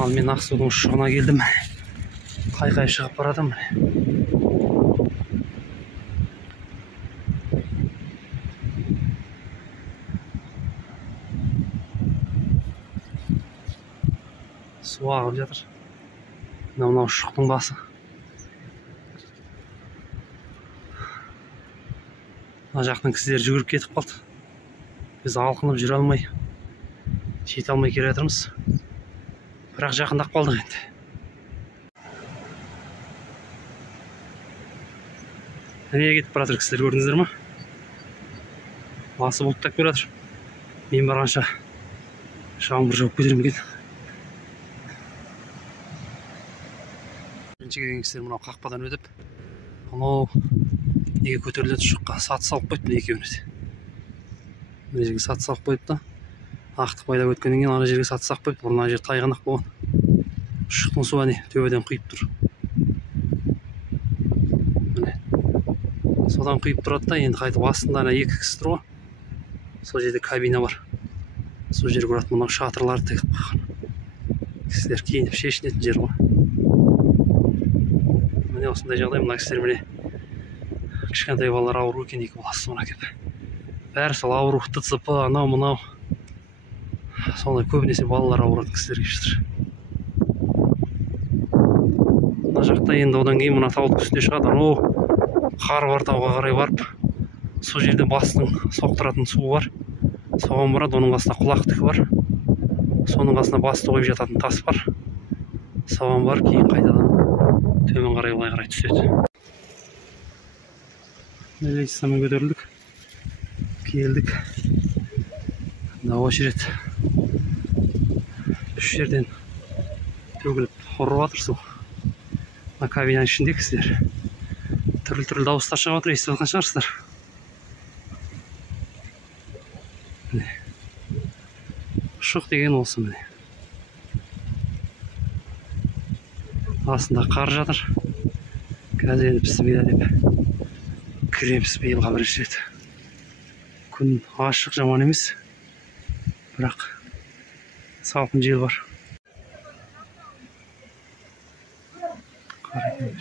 Ал мен Ақсудың ұшығына келдім. Қайқай шығып барадым. Су ағып жатыр. Мынау ұшықтың басы. Мына жақтың кісілер жүгіріп кетіп қалды. Біз алқынып жүре алмай, жете алмай келе жатырмыз. Бірақ жақындап қалдық енді. Неге кетіп бара жатыр кісілер, көрдіңіздер ме? Басы бұлттап келе жатыр. Мен барғанша жаңбыр жауып кетер ме екен? Бірінші келген кісілер мынау қақпадан өтіп, анау неге көтеріледі ұшыққа саты салып қойды міне екеуіне де. Мына жерге саты салып қойды да, ақтық байлап өткеннен кейін ана жерге саты салып қойды. Бұрын ана жер тайғанақ болған. Ұшықтың суы не төбеден құйып тұр. Міне. Содан құйып тұрады да, енді қайтып астында ана екі кісі тұр ғой. Сол жерде кабина бар. Сол жерге көреді, мынау шатырларды тігіп қойған. Кісілер киініп шешінетін жер ғой. Міне осындай жағдай, мына кісілер міне кішкентай балалар ауру екен, екі баласы соны әкеп. Бәрі сол ауру, ТЦП, анау мынау. Сондай көбінесе балалар ауыратын кісілер келіп жатыр. Мына жақта енді одан кейін мына таудың үстіне шығады, анау қар бар тауға қарай барып, сол жерде бастың соқтыратын суы бар. Соған барады, оның қасында құлақтікі бар. Соның қасында басты қойып жататын тас бар. Соған бар, кейін қайтадан төмен қарай олай қарай түседі. Лестницамен көтерілдік. Келдік. Мына очеред. Үш жерден төгіліп ұрып жатыр су. Мына кабинаның ішінде кісілер. Түрлі дауыстар шығып жатыр, естіп жатқан шығарсыздар. Міне. Ұшық деген осы міне. Астында қар жатыр. Қазір енді пісіп деп. Кіреміз биылға бірінші рет. Күн ашық, жаман емес. Бірақ салқын жел бар. Қарайтын